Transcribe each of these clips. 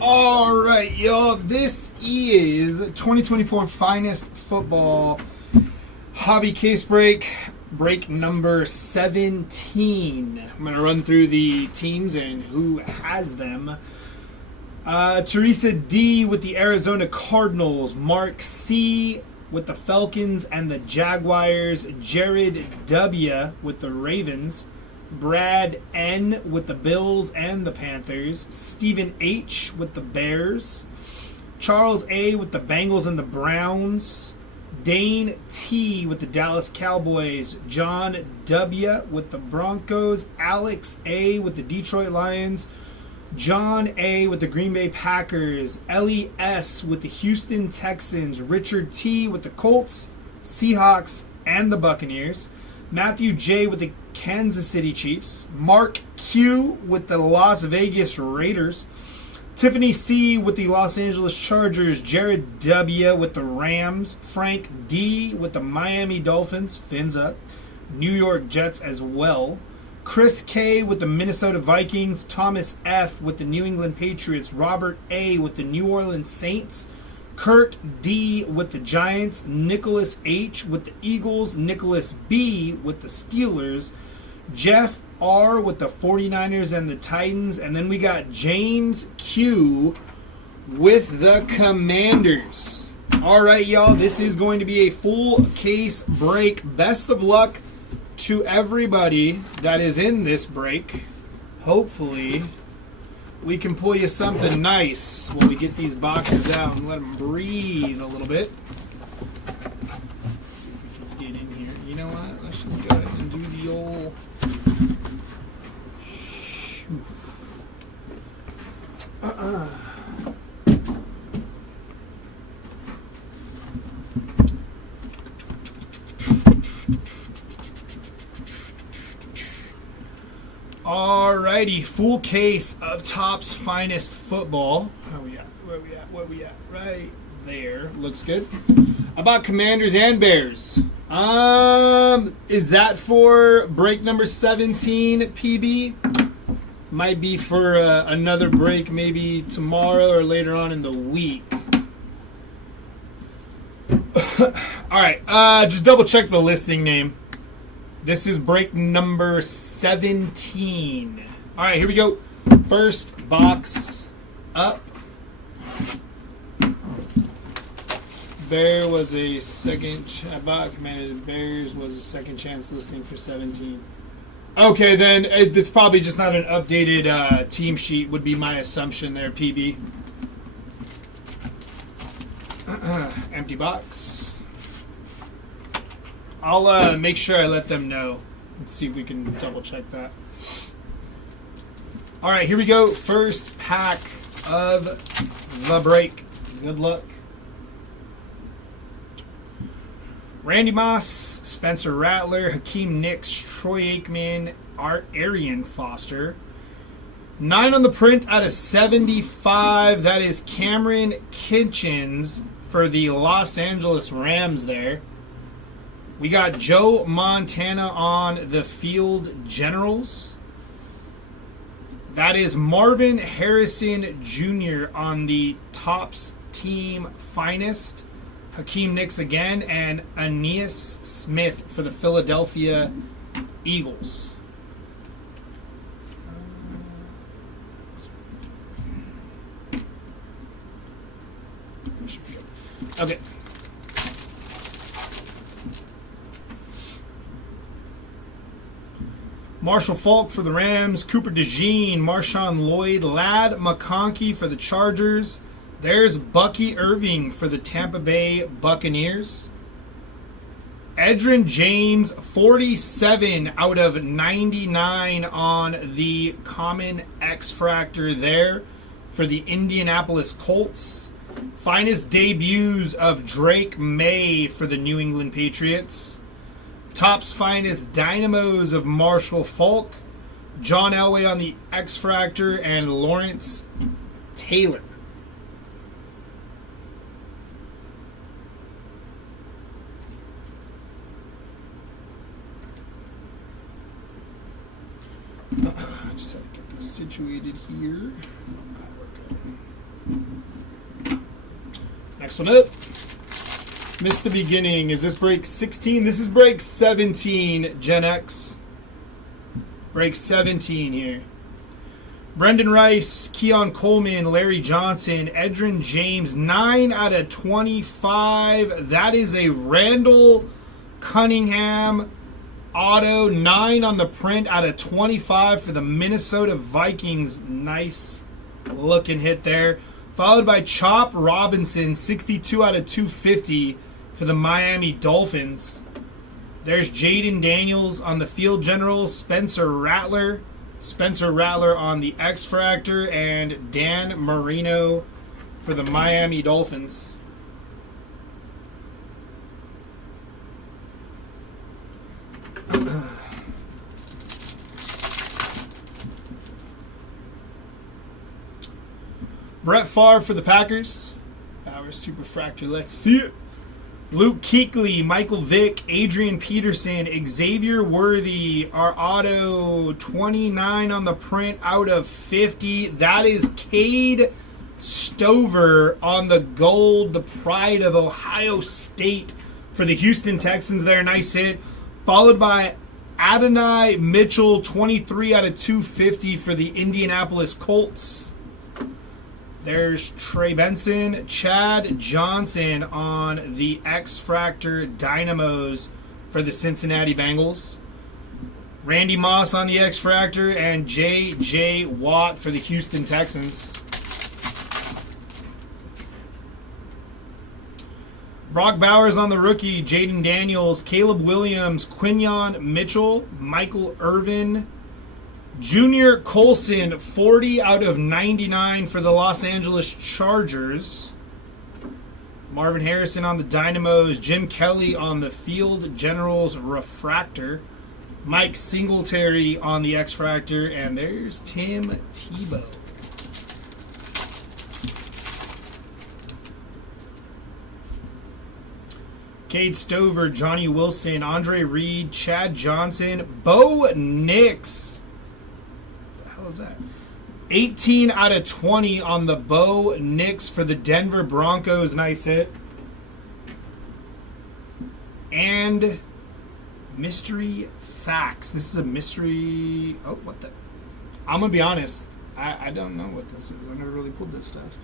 All right, y'all. This is 2024 Finest Football Hobby Case break number 17. I'm going to run through the teams and who has them. Teresa D with the Arizona Cardinals. Mark C with the Falcons and the Jaguars. Jared W with the Ravens. Brad N with the Bills and the Panthers. Stephen H with the Bears. Charles A with the Bengals and the Browns. Dane T with the Dallas Cowboys. John W with the Broncos. Alex A with the Detroit Lions. John A with the Green Bay Packers. Ellie S with the Houston Texans. Richard T with the Colts, Seahawks, and the Buccaneers. Matthew J with the Kansas City Chiefs. Mark Q with the Las Vegas Raiders. Tiffany C with the Los Angeles Chargers. Jared W with the Rams. Frank D with the Miami Dolphins. Fins up. New York Jets as well. Chris K with the Minnesota Vikings. Thomas F with the New England Patriots. Robert A with the New Orleans Saints. Kurt D with the Giants. Nicholas H with the Eagles. Nicholas B with the Steelers. Jeff R with the 49ers and the Titans. And then we got James Q with the Commanders. All right, y'all. This is going to be a full case break. Best of luck to everybody that is in this break. Hopefully we can pull you something nice when we get these boxes out and let them breathe a little bit. Let's see if we can get in here. You know what? Let's just go ahead and do the old... Alrighty, full case of Topps Finest Football. Where we at? Where we at? Right there. Looks good. About Commanders and Bears. Is that for break number 17, PB? Might be for another break, maybe tomorrow or later on in the week. Alright, just double check the listing name. This is break number 17. All right, here we go. First box up. Bear was a second. About Commanders Bears was a second chance listing for 17. Okay, then it's probably just not an updated team sheet. Would be my assumption there, PB. Empty box. I'll make sure I let them know. Let's see if we can double check that. All right, here we go. First pack of the break. Good luck. Randy Moss, Spencer Rattler, Hakeem Nicks, Troy Aikman, Arian Foster. 9 on the print out of 75. That is Cameron Kitchens for the Los Angeles Rams there. We got Joe Montana on the Field Generals. That is Marvin Harrison Jr. on the Topps Team Finest. Hakeem Nicks again, and Aeneas Smith for the Philadelphia Eagles. Okay. Marshall Faulk for the Rams. Cooper DeJean, Marshawn Lloyd, Ladd McConkey for the Chargers. There's Bucky Irving for the Tampa Bay Buccaneers. Edgerrin James, 47 out of 99 on the Common X-Fractor there for the Indianapolis Colts. Finest debuts of Drake May for the New England Patriots. Topps Finest Dynamos of Marshall Faulk, John Elway on the X-Fractor, and Lawrence Taylor. Just had to get this situated here. Next one up. Missed the beginning. Is this break 16? This is break 17, Gen X. Break 17 here. Brendan Rice, Keon Coleman, Larry Johnson, Edgerrin James, 9 out of 25. That is a Randall Cunningham auto, 9 on the print out of 25 for the Minnesota Vikings. Nice looking hit there. Followed by Chop Robinson, 62 out of 250 for the Miami Dolphins. There's Jaden Daniels on the Field Generals, Spencer Rattler on the X-Fractor, and Dan Marino for the Miami Dolphins. Brett Favre for the Packers. Power Superfractor, let's see it. Luke Kuechly, Michael Vick, Adrian Peterson, Xavier Worthy, our auto 29 on the print out of 50. That is Cade Stover on the gold, the pride of Ohio State for the Houston Texans there. Nice hit. Followed by Adonai Mitchell, 23 out of 250 for the Indianapolis Colts. There's Trey Benson, Chad Johnson on the X-Fractor Dynamos for the Cincinnati Bengals. Randy Moss on the X-Fractor, and J.J. Watt for the Houston Texans. Brock Bowers on the rookie, Jaden Daniels, Caleb Williams, Quinyon Mitchell, Michael Irvin, Junior Colson, 40 out of 99 for the Los Angeles Chargers. Marvin Harrison on the Dynamos, Jim Kelly on the Field Generals Refractor, Mike Singletary on the X-Fractor, and there's Tim Tebow. Cade Stover, Johnny Wilson, Andre Reed, Chad Johnson, Bo Nix. Is that 18 out of 20 on the Bo Nix for the Denver Broncos? Nice hit. And mystery facts. This is a mystery. Oh, what the? I'm gonna be honest, I don't know what this is. I never really pulled this stuff.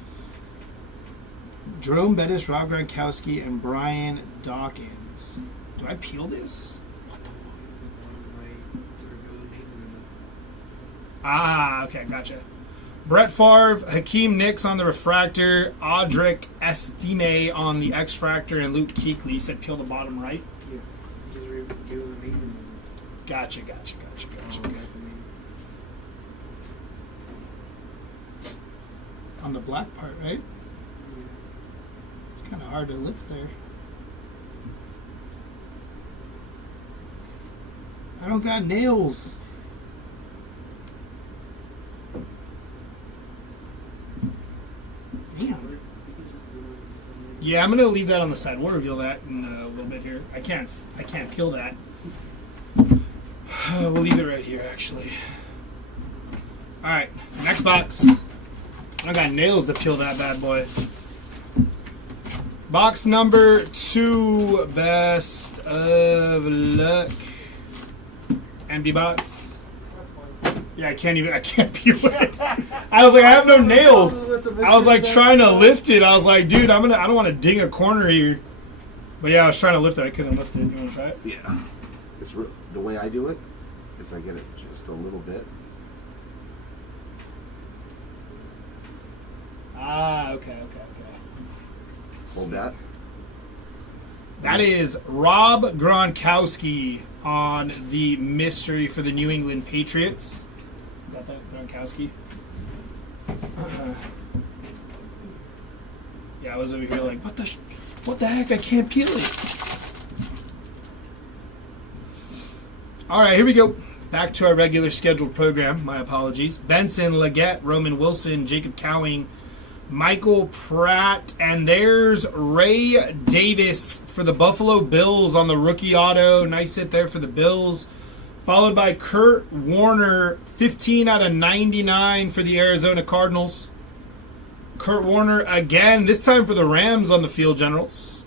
Jerome Bettis, Rob Gronkowski, and Brian Dawkins. Do I peel this? Ah, okay, gotcha. Brett Favre, Hakeem Nicks on the Refractor, Audric Estime on the X-Fractor, and Luke Kuechly. You said peel the bottom right? Yeah. Just reveal the name. Gotcha. On the black part, right? Yeah. It's kind of hard to lift there. I don't got nails. Damn. Yeah, I'm gonna leave that on the side. We'll reveal that in a little bit here. I can't peel that. We'll leave it right here, actually. All right, next box. I don't got nails to peel that bad boy. Box number 2. Best of luck. Empty box. Yeah, I can't peel it. I was like, I have no nails. I was like trying to lift it. I was like, dude, I don't want to ding a corner here. But yeah, I was trying to lift it. I couldn't lift it. You want to try it? Yeah. It's the way I do it is I get it just a little bit. Ah, okay. Hold that. That is Rob Gronkowski on the mystery for the New England Patriots. Got that, Gronkowski? Yeah, I was over here like, what the heck? I can't peel it. All right, here we go. Back to our regular scheduled program. My apologies. Benson, Leggett, Roman Wilson, Jacob Cowing, Michael Pratt, and there's Ray Davis for the Buffalo Bills on the rookie auto. Nice hit there for the Bills. Followed by Kurt Warner, 15 out of 99 for the Arizona Cardinals. Kurt Warner again, this time for the Rams on the Field Generals.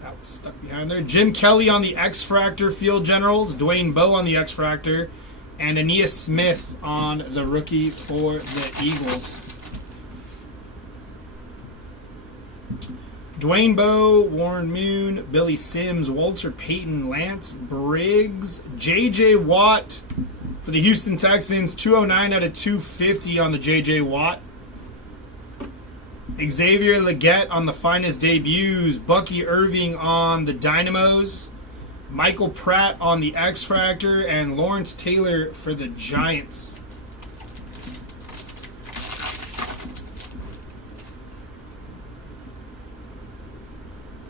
That was stuck behind there. Jim Kelly on the X-Fractor Field Generals. Dwayne Bowe on the X-Fractor. And Aeneas Smith on the rookie for the Eagles. Dwayne Bowe, Warren Moon, Billy Sims, Walter Payton, Lance Briggs, J.J. Watt for the Houston Texans. 209 out of 250 on the J.J. Watt. Xavier Legette on the finest debuts. Bucky Irving on the Dynamos. Michael Pratt on the X-Fractor. And Lawrence Taylor for the Giants.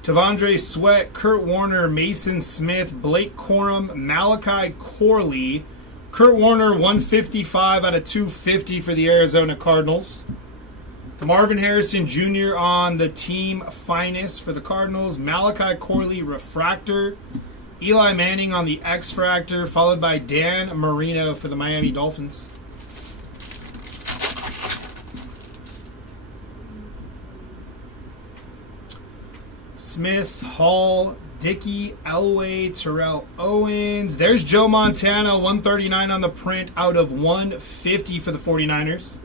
Tavondre Sweat, Kurt Warner, Mason Smith, Blake Corum, Malachi Corley. Kurt Warner, 155 out of 250 for the Arizona Cardinals. Marvin Harrison Jr. on the team finest for the Cardinals. Malachi Corley, Refractor. Eli Manning on the X-Fractor, followed by Dan Marino for the Miami Dolphins. Smith, Hall, Dickey, Elway, Terrell Owens. There's Joe Montana, 139 on the print out of 150 for the 49ers.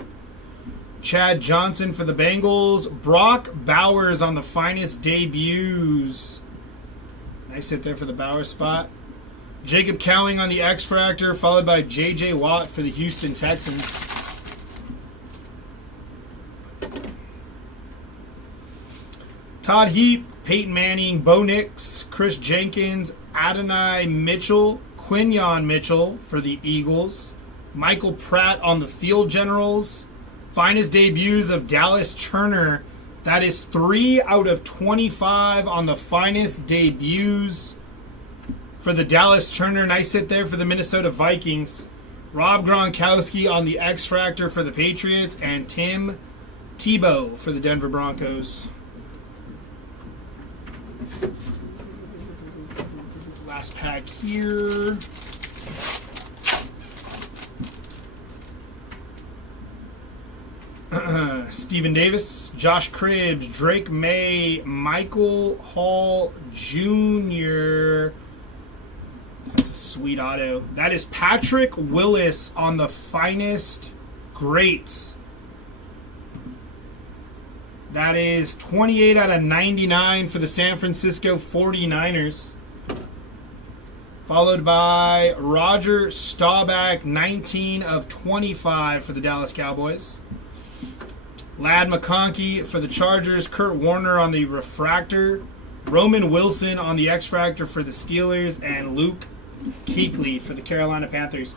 Chad Johnson for the Bengals. Brock Bowers on the finest debuts. Nice hit there for the Bowers spot. Jacob Cowing on the X-Fractor, followed by J.J. Watt for the Houston Texans. Todd Heap, Peyton Manning, Bo Nix, Chris Jenkins, Adonai Mitchell, Quinyon Mitchell for the Eagles. Michael Pratt on the Field Generals. Finest debuts of Dallas Turner. That is 3 out of 25 on the finest debuts for the Dallas Turner. Nice hit there for the Minnesota Vikings. Rob Gronkowski on the X-Fractor for the Patriots. And Tim Tebow for the Denver Broncos. Last pack here. Stephen Davis, Josh Cribbs, Drake May, Michael Hall Jr. That's a sweet auto. That is Patrick Willis on the finest greats. That is 28 out of 99 for the San Francisco 49ers. Followed by Roger Staubach, 19 of 25 for the Dallas Cowboys. Ladd McConkey for the Chargers. Kurt Warner on the Refractor. Roman Wilson on the X-Fractor for the Steelers. And Luke Kuechly for the Carolina Panthers.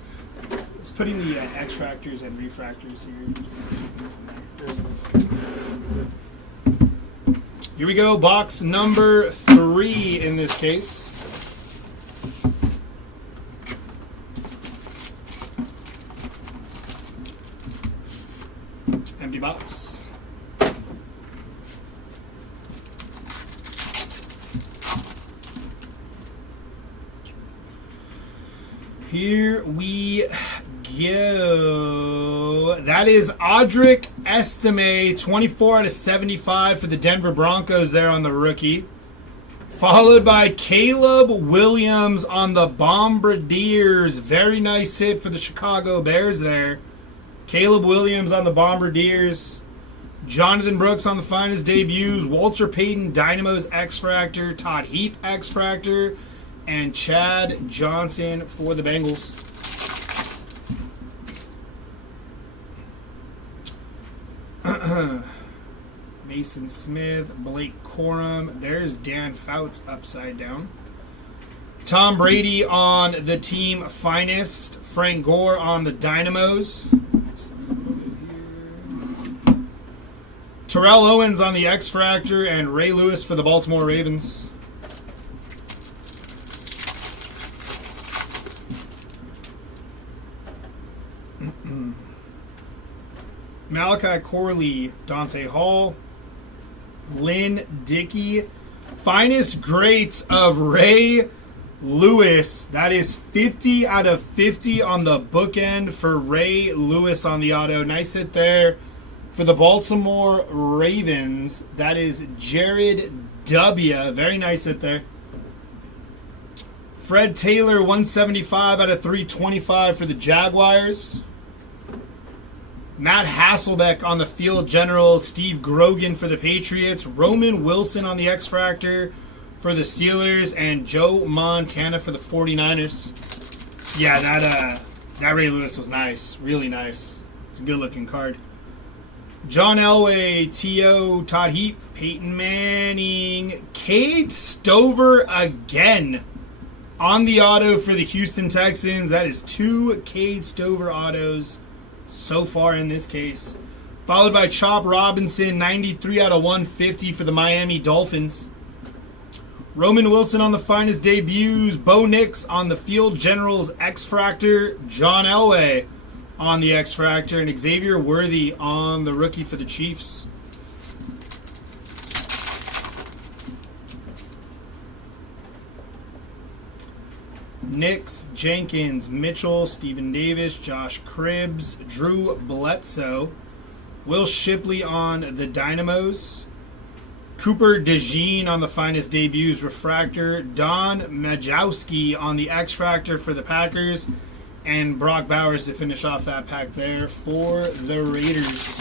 Let's put in the X-Fractors and Refractors here. Here we go. Box number 3 in this case. Empty box. Here we go. That is Audric Estime, 24 out of 75 for the Denver Broncos there on the rookie. Followed by Caleb Williams on the Bombardiers. Very nice hit for the Chicago Bears there. Caleb Williams on the Bombardiers. Jonathan Brooks on the finest debuts. Walter Payton, Dynamo's X-Fractor. Todd Heap, X-Fractor. And Chad Johnson for the Bengals. Mason Smith, Blake Corum. There's Dan Fouts upside down. Tom Brady on the team finest. Frank Gore on the Dynamos. Terrell Owens on the X-Fractor. And Ray Lewis for the Baltimore Ravens. Malachi Corley, Dante Hall, Lynn Dickey. Finest greats of Ray Lewis. That is 50 out of 50 on the bookend for Ray Lewis on the auto. Nice hit there For the Baltimore Ravens, that is Jared W. Very nice hit there. Fred Taylor, 175 out of 325 for the Jaguars. Matt Hasselbeck on the Field Generals. Steve Grogan for the Patriots. Roman Wilson on the X-Fractor for the Steelers. And Joe Montana for the 49ers. Yeah, that Ray Lewis was nice. Really nice. It's a good-looking card. John Elway, T.O., Todd Heap, Peyton Manning, Cade Stover again on the auto for the Houston Texans. That is 2 Cade Stover autos so far in this case. Followed by Chop Robinson, 93 out of 150 for the Miami Dolphins. Roman Wilson on the finest debuts. Bo Nix on the Field Generals X-Fractor. John Elway on the X-Fractor. And Xavier Worthy on the rookie for the Chiefs. Nix, Jenkins, Mitchell, Stephen Davis, Josh Cribbs, Drew Bledsoe. Will Shipley on the Dynamos. Cooper DeJean on the finest debuts refractor. Don Majowski on the X-Fractor for the Packers. And Brock Bowers to finish off that pack there for the Raiders.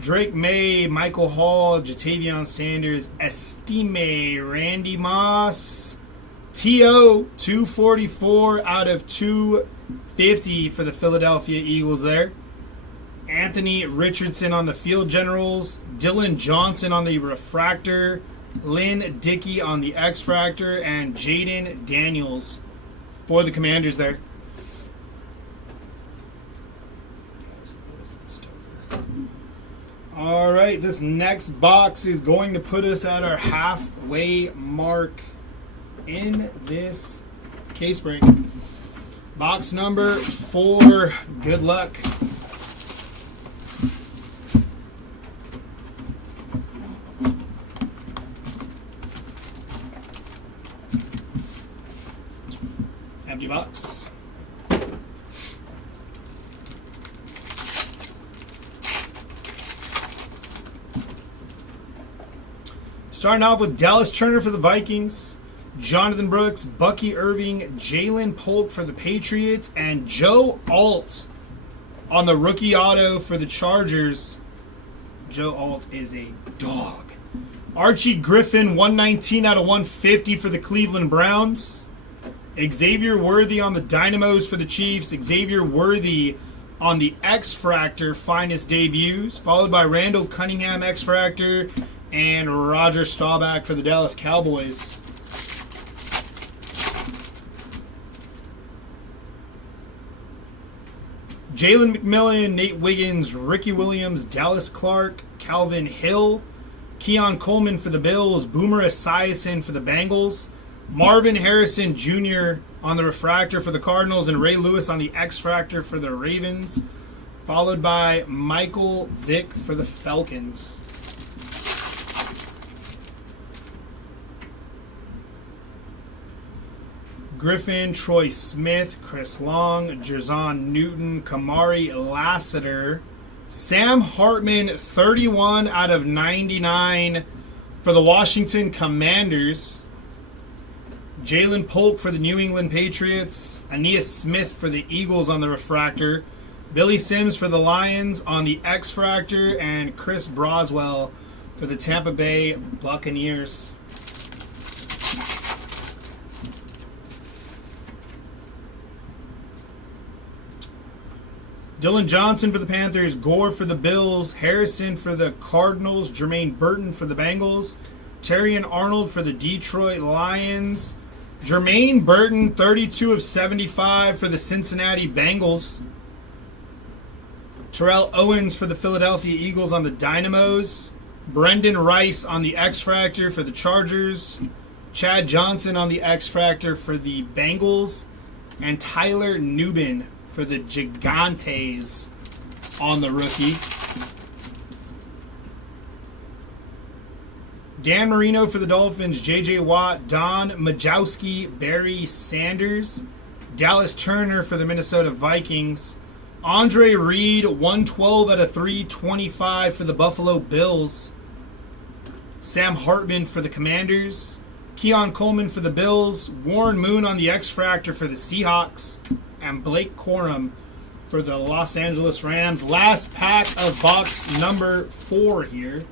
Drake May, Michael Hall, Jatavion Sanders, Estime, Randy Moss. T.O. 244 out of 250 for the Philadelphia Eagles there. Anthony Richardson on the Field Generals. Dylan Johnson on the Refractor. Lynn Dickey on the X-Fractor. And Jaden Daniels for the Commanders there. All right, this next box is going to put us at our halfway mark in this case break. Box number 4. Good luck. Empty box. Starting off with Dallas Turner for the Vikings, Jonathan Brooks, Bucky Irving, Jalen Polk for the Patriots, and Joe Alt on the rookie auto for the Chargers. Joe Alt is a dog. Archie Griffin, 119 out of 150 for the Cleveland Browns. Xavier Worthy on the Dynamos for the Chiefs. Xavier Worthy on the X-Fractor finest debuts, followed by Randall Cunningham X-Fractor and Roger Staubach for the Dallas Cowboys. Jalen McMillan, Nate Wiggins, Ricky Williams, Dallas Clark, Calvin Hill, Keon Coleman for the Bills, Boomer Esiason for the Bengals, Marvin Harrison Jr. on the Refractor for the Cardinals, and Ray Lewis on the X-Fractor for the Ravens, followed by Michael Vick for the Falcons. Griffin, Troy Smith, Chris Long, Jerzon Newton, Kamari Lassiter, Sam Hartman, 31 out of 99 for the Washington Commanders, Jalen Polk for the New England Patriots, Aeneas Smith for the Eagles on the Refractor, Billy Sims for the Lions on the X-Fractor, and Chris Broswell for the Tampa Bay Buccaneers. Dylan Johnson for the Panthers, Gore for the Bills, Harrison for the Cardinals, Jermaine Burton for the Bengals, Terrion Arnold for the Detroit Lions, Jermaine Burton, 32 of 75 for the Cincinnati Bengals, Terrell Owens for the Philadelphia Eagles on the Dynamos, Brendan Rice on the X-Fractor for the Chargers, Chad Johnson on the X-Fractor for the Bengals, and Tyler Nubin for the Gigantes on the rookie. Dan Marino for the Dolphins, J.J. Watt, Don Majowski, Barry Sanders, Dallas Turner for the Minnesota Vikings. Andre Reed, 112 out of 325 for the Buffalo Bills. Sam Hartman for the Commanders. Keon Coleman for the Bills. Warren Moon on the X Factor for the Seahawks. And Blake Corum for the Los Angeles Rams. Last pack of box number 4 here.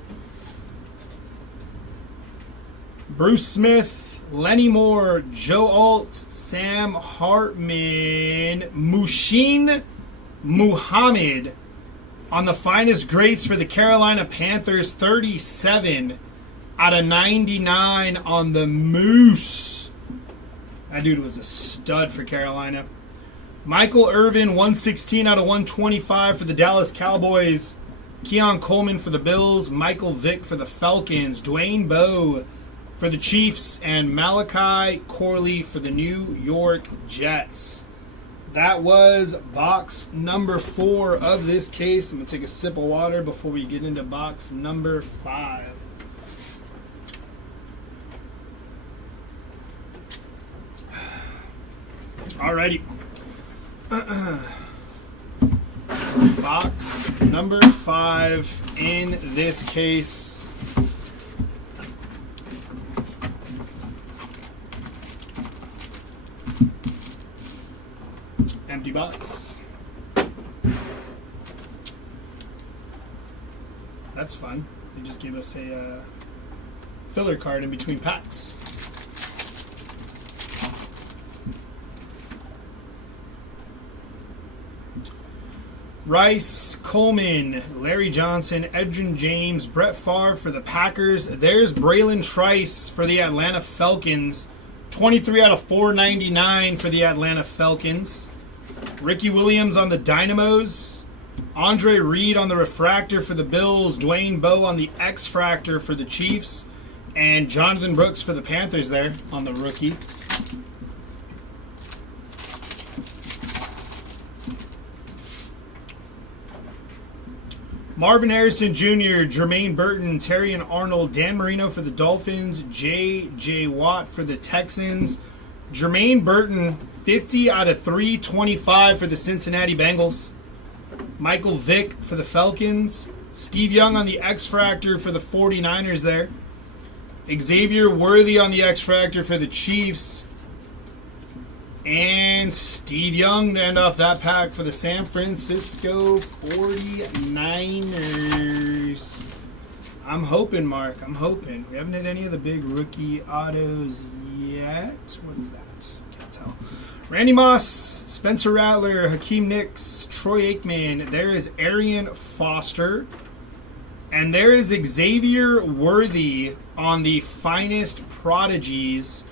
Bruce Smith, Lenny Moore, Joe Alt, Sam Hartman, Mushin Muhammad on the finest greats for the Carolina Panthers. 37 out of 99 on the Moose. That dude was a stud for Carolina. Michael Irvin, 116 out of 125 for the Dallas Cowboys. Keon Coleman for the Bills. Michael Vick for the Falcons. Dwayne Bowe for the Chiefs. And Malachi Corley for the New York Jets. That was box number 4 of this case. I'm going to take a sip of water before we get into box number 5. Alrighty. Box number 5 in this case. Empty box. That's fun. They just gave us a filler card in between packs. Rice, Coleman, Larry Johnson, Edgerrin James, Brett Favre for the Packers. There's Braylon Trice for the Atlanta Falcons. 23 out of 499 for the Atlanta Falcons. Ricky Williams on the Dynamos. Andre Reed on the Refractor for the Bills. Dwayne Bowe on the X-Fractor for the Chiefs. And Jonathan Brooks for the Panthers there on the rookie. Marvin Harrison Jr., Jermaine Burton, Terry and Arnold, Dan Marino for the Dolphins, J.J. Watt for the Texans, Jermaine Burton, 50 out of 325 for the Cincinnati Bengals, Michael Vick for the Falcons, Steve Young on the X-Fractor for the 49ers there, Xavier Worthy on the X-Fractor for the Chiefs, and Steve Young to end off that pack for the San Francisco 49ers. I'm hoping, Mark. I'm hoping. We haven't hit any of the big rookie autos yet. What is that? Can't tell. Randy Moss, Spencer Rattler, Hakeem Nicks, Troy Aikman. There is Arian Foster. And there is Xavier Worthy on the finest prodigies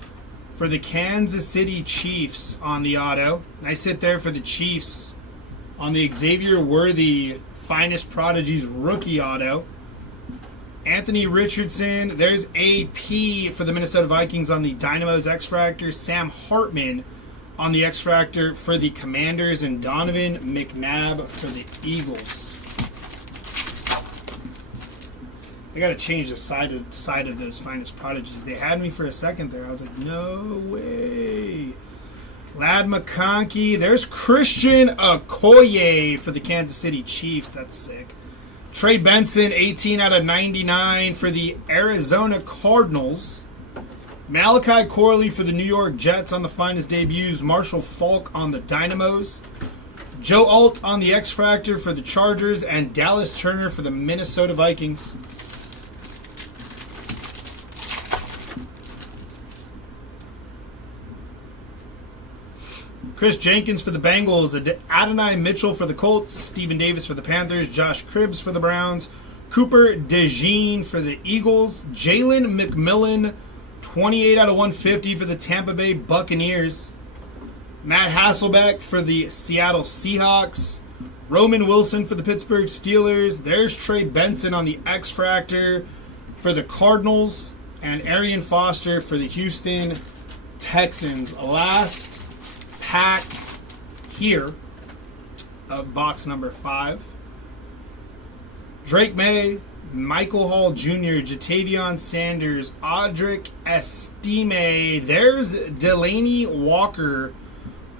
for the Kansas City Chiefs on the auto. Nice hit there for the Chiefs on the Xavier Worthy finest prodigies rookie auto. Anthony Richardson. There's AP for the Minnesota Vikings on the Dynamos X-Fractor. Sam Hartman on the X-Fractor for the Commanders. And Donovan McNabb for the Eagles. I gotta change the side of those finest prodigies. They had me for a second there. I was like, no way. Lad McConkey. There's Christian Okoye for the Kansas City Chiefs. That's sick. Trey Benson, 18 out of 99 for the Arizona Cardinals. Malachi Corley for the New York Jets on the finest debuts. Marshall Faulk on the Dynamos. Joe Alt on the X-Fractor for the Chargers. And Dallas Turner for the Minnesota Vikings. Chris Jenkins for the Bengals, Adonai Mitchell for the Colts, Stephen Davis for the Panthers, Josh Cribbs for the Browns, Cooper DeJean for the Eagles, Jalen McMillan, 28 out of 150 for the Tampa Bay Buccaneers, Matt Hasselbeck for the Seattle Seahawks, Roman Wilson for the Pittsburgh Steelers. There's Trey Benson on the X-Fractor for the Cardinals, and Arian Foster for the Houston Texans. Last pack here of box number 5. Drake May, Michael Hall Jr., Jatavion Sanders, Audric Estime. There's Delaney Walker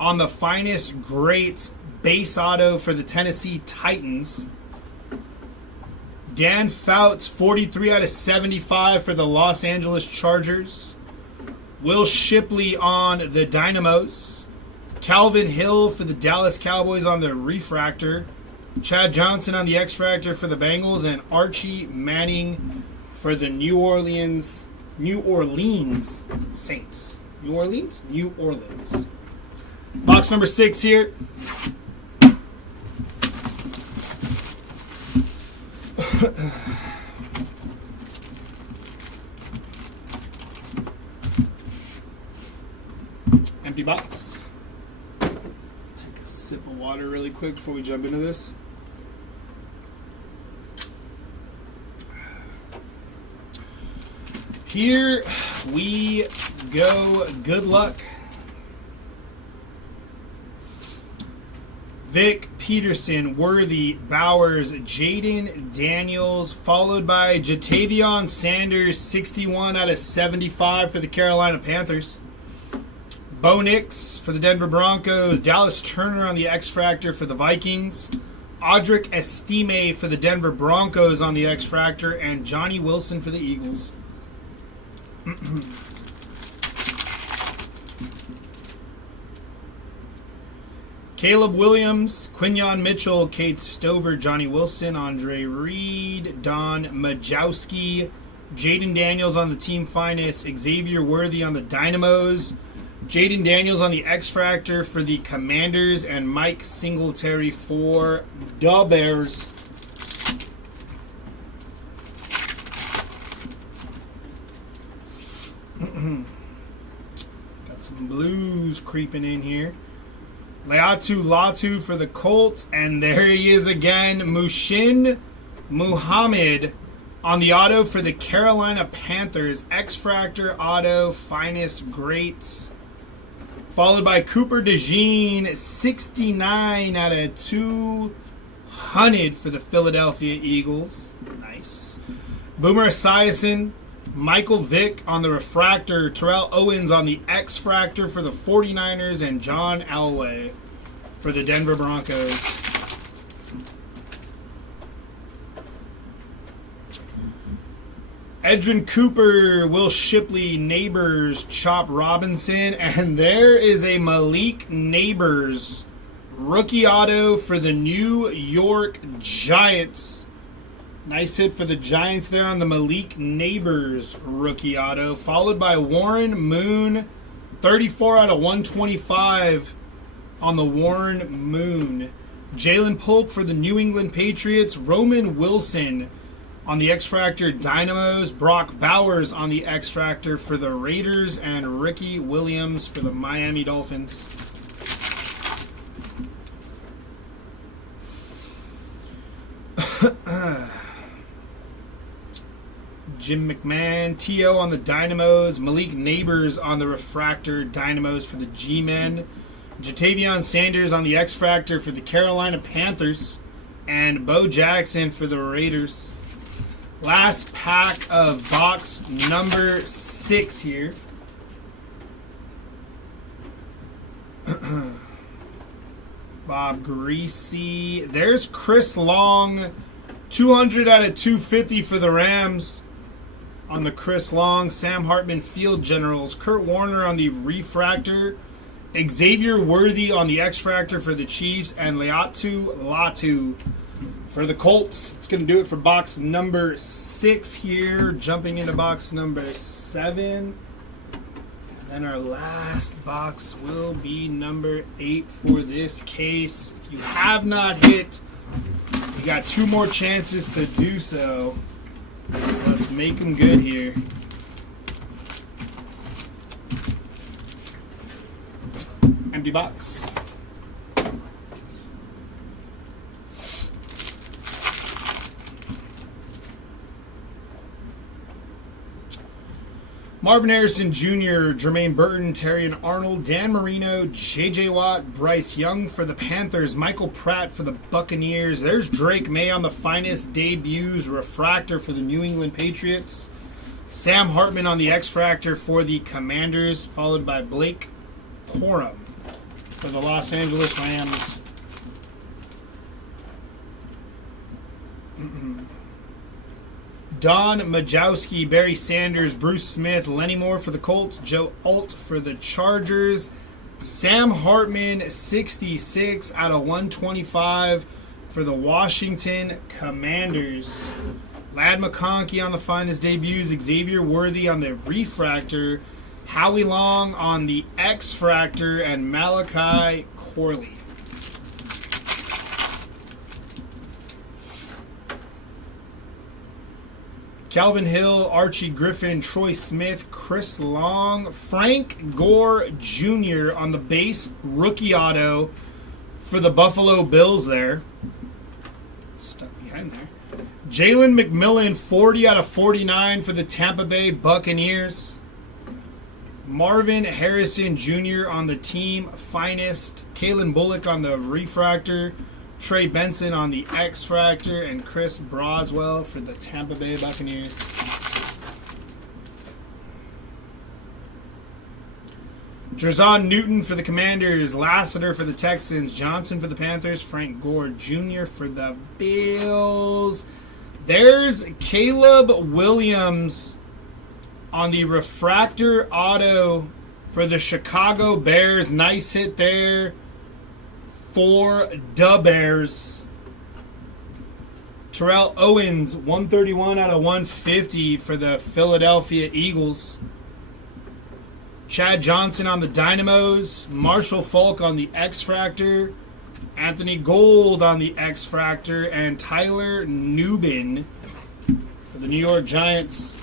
on the finest greats base auto for the Tennessee Titans. Dan Fouts, 43 out of 75 for the Los Angeles Chargers. Will Shipley on the Dynamos. Calvin Hill for the Dallas Cowboys on the Refractor. Chad Johnson on the X-Fractor for the Bengals. And Archie Manning for the New Orleans Saints. New Orleans. Box number 6 here. Empty box. Take a sip of water really quick before we jump into this. Here we go. Good luck. Vic Peterson, Worthy, Bowers, Jaden Daniels, followed by Jatavion Sanders, 61 out of 75 for the Carolina Panthers. Bo Nix for the Denver Broncos, Dallas Turner on the X-Fractor for the Vikings, Audric Estime for the Denver Broncos on the X-Fractor, and Johnny Wilson for the Eagles. Caleb Williams, Quinyon Mitchell, Kate Stover, Johnny Wilson, Andre Reed, Don Majowski, Jaden Daniels on the Team Finest, Xavier Worthy on the Dynamos, Jaden Daniels on the X-Fractor for the Commanders, and Mike Singletary for the Bears. Got some blues creeping in here. Leatu Latu for the Colts, and there he is again, Mushin Muhammad on the auto for the Carolina Panthers, X-Fractor auto, finest greats, followed by Cooper DeJean, 69 out of 200 for the Philadelphia Eagles. Nice. Boomer Esiason, Michael Vick on the Refractor, Terrell Owens on the X-Fractor for the 49ers, and John Elway for the Denver Broncos. Edwin Cooper, Will Shipley, Neighbors, Chop Robinson, and there is a Malik Neighbors rookie auto for the New York Giants. Nice hit for the Giants there on the Malik Neighbors rookie auto, followed by Warren Moon, 34 out of 125 on the Warren Moon. Jalen Polk for the New England Patriots, Roman Wilson on the X-Fractor Dynamos, Brock Bowers on the X-Fractor for the Raiders, and Ricky Williams for the Miami Dolphins. Jim McMahon, T.O. on the Dynamos, Malik Neighbors on the Refractor Dynamos for the G-Men, Jatavion Sanders on the X-Fractor for the Carolina Panthers, and Bo Jackson for the Raiders. Last pack of box number 6 here. Bob Greasy. There's Chris Long, 200 out of 250 for the Rams on the Chris Long. Sam Hartman Field Generals. Kurt Warner on the Refractor. Xavier Worthy on the X-Fractor for the Chiefs. And Leatu Latu for the Colts. It's going to do it for box number 6 here. Jumping into box number 7. And then our last box will be number 8 for this case. If you have not hit, you got 2 more chances to do so. So let's make them good here. Empty box. Marvin Harrison Jr., Jermaine Burton, Terrion Arnold, Dan Marino, J.J. Watt, Bryce Young for the Panthers, Michael Pratt for the Buccaneers. There's Drake May on the finest debuts, Refractor for the New England Patriots. Sam Hartman on the X-Fractor for the Commanders, followed by Blake Corum for the Los Angeles Rams. Don Majowski, Barry Sanders, Bruce Smith, Lenny Moore for the Colts, Joe Alt for the Chargers, Sam Hartman, 66 out of 125 for the Washington Commanders. Lad McConkey on the finest debuts, Xavier Worthy on the Refractor, Howie Long on the X-Fractor, and Malachi Corley. Calvin Hill, Archie Griffin, Troy Smith, Chris Long, Frank Gore Jr. on the base rookie auto for the Buffalo Bills there. Stuck behind there. Jalen McMillan, 40 out of 49 for the Tampa Bay Buccaneers. Marvin Harrison Jr. on the team finest. Kalen Bullock on the Refractor. Trey Benson on the X-Fractor, and Chris Broswell for the Tampa Bay Buccaneers. Jerzon Newton for the Commanders, Lassiter for the Texans, Johnson for the Panthers, Frank Gore Jr. for the Bills. There's Caleb Williams on the Refractor auto for the Chicago Bears. Nice hit there for the Bears. Terrell Owens, 131 out of 150 for the Philadelphia Eagles. Chad Johnson on the Dynamos. Marshall Faulk on the X-Fractor. Anthony Gold on the X-Fractor. And Tyler Nubin for the New York Giants.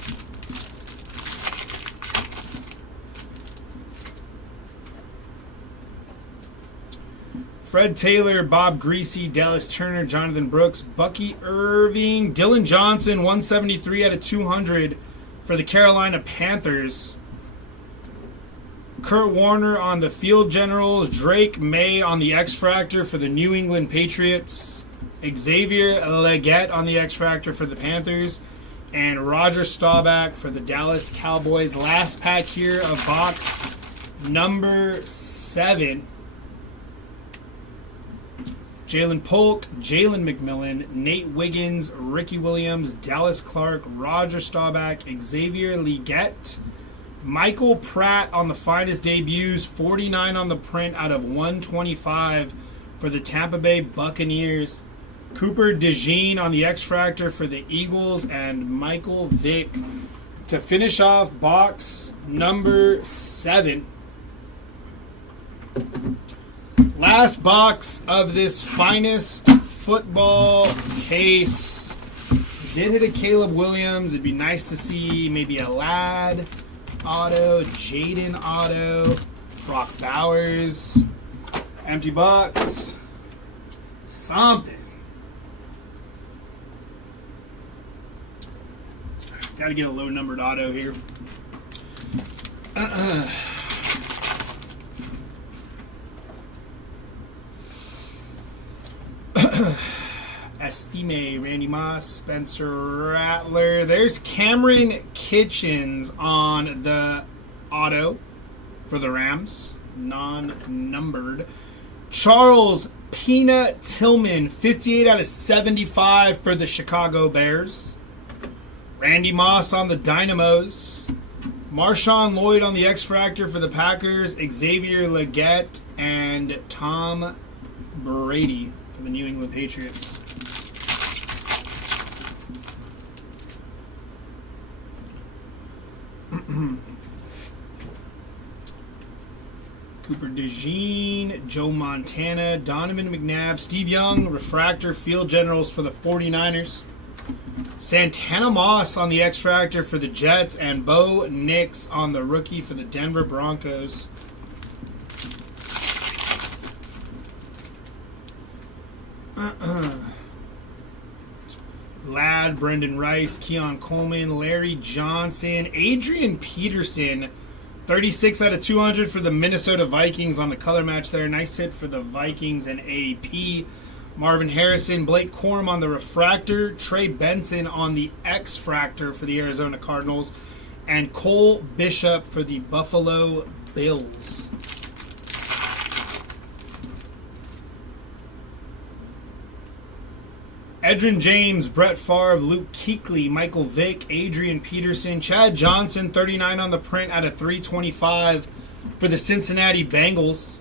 Fred Taylor, Bob Greasy, Dallas Turner, Jonathan Brooks, Bucky Irving, Dylan Johnson, 173 out of 200 for the Carolina Panthers. Kurt Warner on the Field Generals, Drake May on the X-Fractor for the New England Patriots, Xavier Legette on the X-Fractor for the Panthers, and Roger Staubach for the Dallas Cowboys. Last pack here of box number 7. Jalen Polk, Jalen McMillan, Nate Wiggins, Ricky Williams, Dallas Clark, Roger Staubach, Xavier Legette, Michael Pratt on the finest debuts, 49 on the print out of 125 for the Tampa Bay Buccaneers, Cooper DeJean on the X-Fractor for the Eagles, and Michael Vick to finish off box number 7. Last box of this finest football case. Did hit a Caleb Williams. It'd be nice to see maybe a Ladd auto, Jaden auto, Brock Bowers, empty box, something. Got to get a low numbered auto here. Estime, Randy Moss, Spencer Rattler. There's Cameron Kitchens on the auto for the Rams, non-numbered. Charles Peanut Tillman, 58 out of 75 for the Chicago Bears. Randy Moss on the Dynamos. Marshawn Lloyd on the X-Fractor for the Packers. Xavier Legette and Tom Brady for the New England Patriots. Cooper DeJean, Joe Montana, Donovan McNabb, Steve Young, Refractor, Field Generals for the 49ers. Santana Moss on the X-Fractor for the Jets, and Bo Nix on the rookie for the Denver Broncos. Ladd, Brendan Rice, Keon Coleman, Larry Johnson, Adrian Peterson, 36 out of 200 for the Minnesota Vikings on the color match there. Nice hit for the Vikings and AP. Marvin Harrison, Blake Corum on the Refractor, Trey Benson on the X-Fractor for the Arizona Cardinals, and Cole Bishop for the Buffalo Bills. Edrin James, Brett Favre, Luke Kuechly, Michael Vick, Adrian Peterson, Chad Johnson, 39 on the print out of 325 for the Cincinnati Bengals.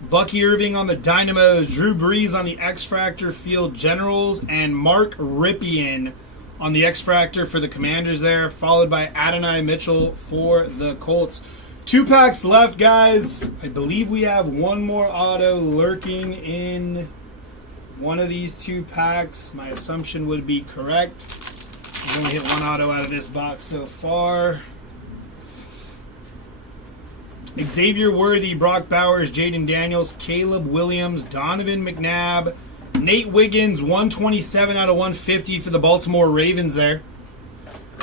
Bucky Irving on the Dynamos, Drew Brees on the X-Factor Field Generals, and Mark Ripien on the X-Factor for the Commanders there, followed by Adonai Mitchell for the Colts. 2 packs left, guys. I believe we have one more auto lurking in one of these 2 packs. My assumption would be correct. We've only hit one auto out of this box so far. Xavier Worthy, Brock Bowers, Jaden Daniels, Caleb Williams, Donovan McNabb, Nate Wiggins, 127 out of 150 for the Baltimore Ravens there.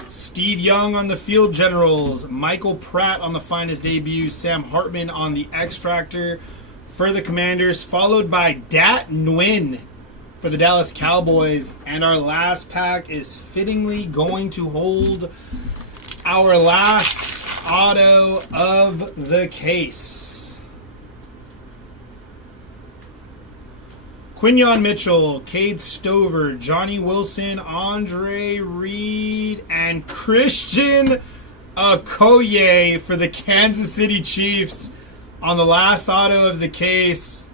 Steve Young on the Field Generals, Michael Pratt on the Finest Debut, Sam Hartman on the X-Factor for the Commanders, followed by Dat Nguyen for the Dallas Cowboys. And our last pack is fittingly going to hold our last auto of the case. Quinyon Mitchell, Cade Stover, Johnny Wilson, Andre Reed, and Christian Okoye for the Kansas City Chiefs on the last auto of the case.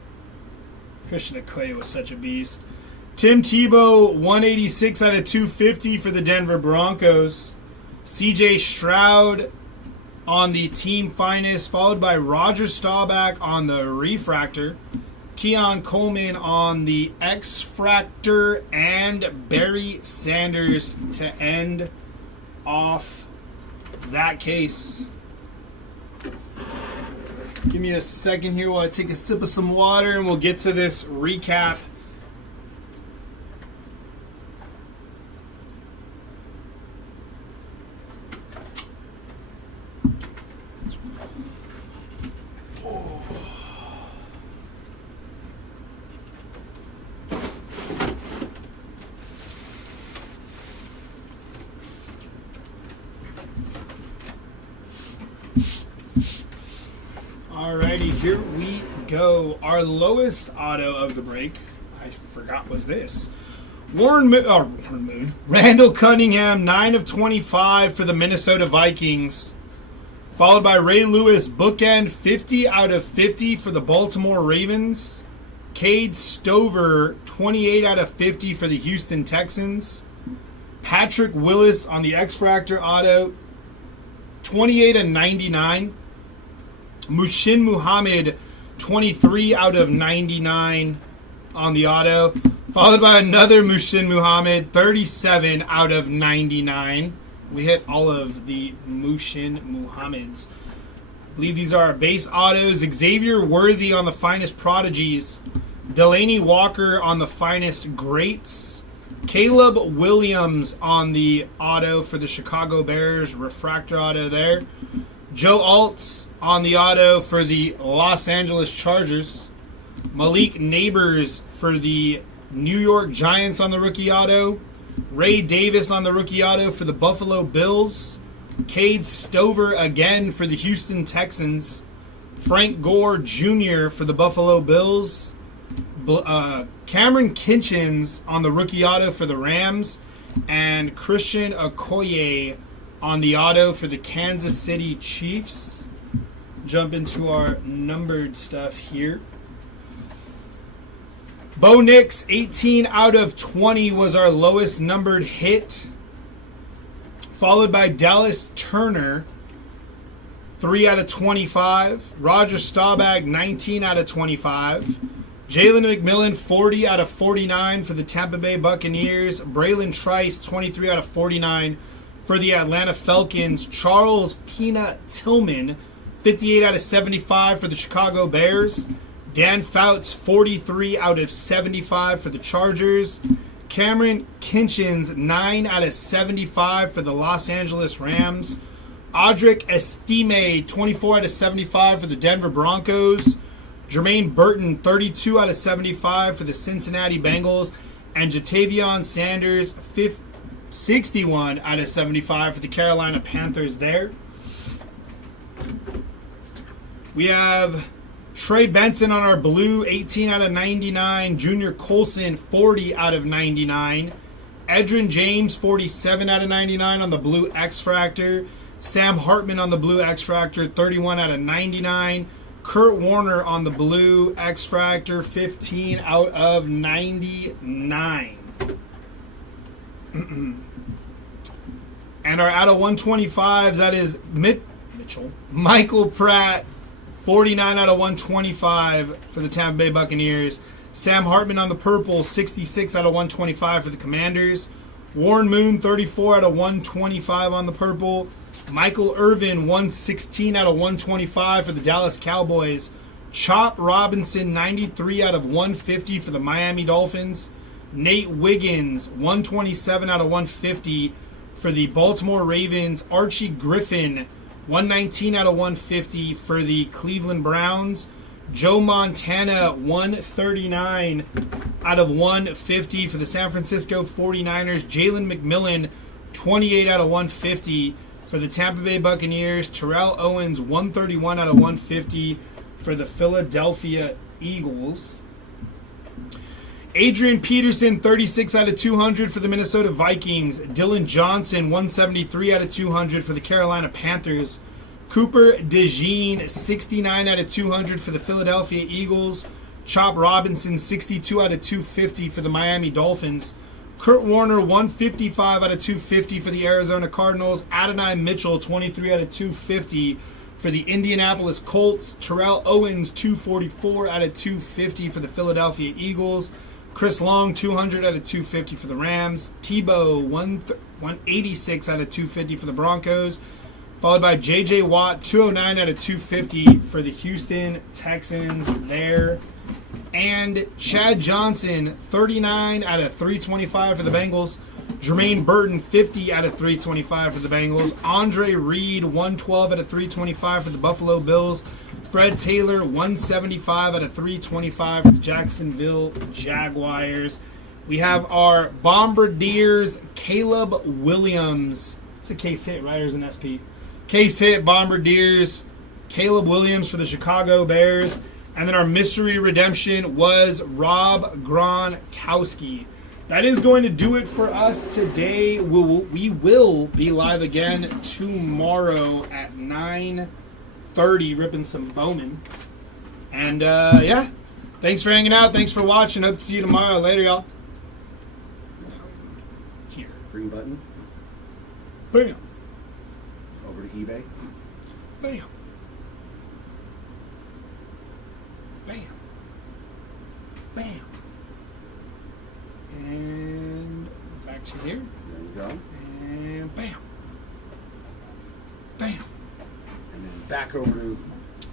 Christian Okoye was such a beast. Tim Tebow, 186 out of 250 for the Denver Broncos. CJ Stroud on the Team Finest, followed by Roger Staubach on the Refractor, Keon Coleman on the X-Fractor, and Barry Sanders to end off that case. Give me a second here while I take a sip of some water and we'll get to this recap. Alrighty, here we go. Our lowest auto of the break, I forgot was this. Randall Cunningham, 9 of 25 for the Minnesota Vikings. Followed by Ray Lewis, bookend, 50 out of 50 for the Baltimore Ravens. Cade Stover, 28 out of 50 for the Houston Texans. Patrick Willis on the X-Fractor auto, 28 of 99. Mushin Muhammad, 23 out of 99 on the auto. Followed by another Mushin Muhammad, 37 out of 99. We hit all of the Mushin Muhammads. I believe these are our base autos. Xavier Worthy on the Finest Prodigies. Delaney Walker on the Finest Greats. Caleb Williams on the auto for the Chicago Bears. Refractor auto there. Joe Alt on the auto for the Los Angeles Chargers. Malik Neighbors for the New York Giants on the rookie auto. Ray Davis on the rookie auto for the Buffalo Bills. Cade Stover again for the Houston Texans. Frank Gore Jr. for the Buffalo Bills. Cameron Kinchins on the rookie auto for the Rams. And Christian Okoye on the auto for the Kansas City Chiefs. Jump into our numbered stuff here. Bo Nix, 18 out of 20 was our lowest numbered hit. Followed by Dallas Turner, 3 out of 25. Roger Staubach, 19 out of 25. Jalen McMillan, 40 out of 49 for the Tampa Bay Buccaneers. Braylon Trice, 23 out of 49 for the Atlanta Falcons. Charles Peanut Tillman, 58 out of 75 for the Chicago Bears. Dan Fouts, 43 out of 75 for the Chargers. Cameron Kinchins, 9 out of 75 for the Los Angeles Rams. Audric Estime, 24 out of 75 for the Denver Broncos. Jermaine Burton, 32 out of 75 for the Cincinnati Bengals. And Jatavion Sanders, 61 out of 75 for the Carolina Panthers there. We have Trey Benson on our blue, 18 out of 99. Junior Colson, 40 out of 99. Edrin James, 47 out of 99 on the blue X-Fractor. Sam Hartman on the blue X-Fractor, 31 out of 99. Kurt Warner on the blue X-Fractor, 15 out of 99. And our out of 125s, that is Mitchell. Michael Pratt, 49 out of 125 for the Tampa Bay Buccaneers. Sam Hartman on the purple, 66 out of 125 for the Commanders. Warren Moon, 34 out of 125 on the purple. Michael Irvin, 116 out of 125 for the Dallas Cowboys. Chop Robinson, 93 out of 150 for the Miami Dolphins. Nate Wiggins, 127 out of 150 for the Baltimore Ravens. Archie Griffin, 119 out of 150 for the Cleveland Browns. Joe Montana, 139 out of 150 for the San Francisco 49ers. Jalen McMillan, 28 out of 150 for the Tampa Bay Buccaneers. Terrell Owens, 131 out of 150 for the Philadelphia Eagles. Adrian Peterson, 36 out of 200 for the Minnesota Vikings. Dylan Johnson, 173 out of 200 for the Carolina Panthers. Cooper DeJean, 69 out of 200 for the Philadelphia Eagles. Chop Robinson, 62 out of 250 for the Miami Dolphins. Kurt Warner, 155 out of 250 for the Arizona Cardinals. Adonai Mitchell, 23 out of 250 for the Indianapolis Colts. Terrell Owens, 244 out of 250 for the Philadelphia Eagles. Chris Long, 200 out of 250 for the Rams. Tebow, 186 out of 250 for the Broncos. Followed by J.J. Watt, 209 out of 250 for the Houston Texans there. And Chad Johnson, 39 out of 325 for the Bengals. Jermaine Burton, 50 out of 325 for the Bengals. Andre Reed, 112 out of 325 for the Buffalo Bills. Fred Taylor, 175 out of 325 for the Jacksonville Jaguars. We have our Bombardiers, Caleb Williams. It's a case hit, right? Or is it an SP? Case hit, Bombardiers, Caleb Williams for the Chicago Bears. And then our mystery redemption was Rob Gronkowski. That is going to do it for us today. We will be live again tomorrow at 9:30, ripping some Bowman. And yeah, thanks for hanging out. Thanks for watching. Hope to see you tomorrow. Later, y'all. Here. Green button. Bam. Over to eBay. Bam. Bam. Bam. And back to here. There you go. And bam. Bam. And then back over to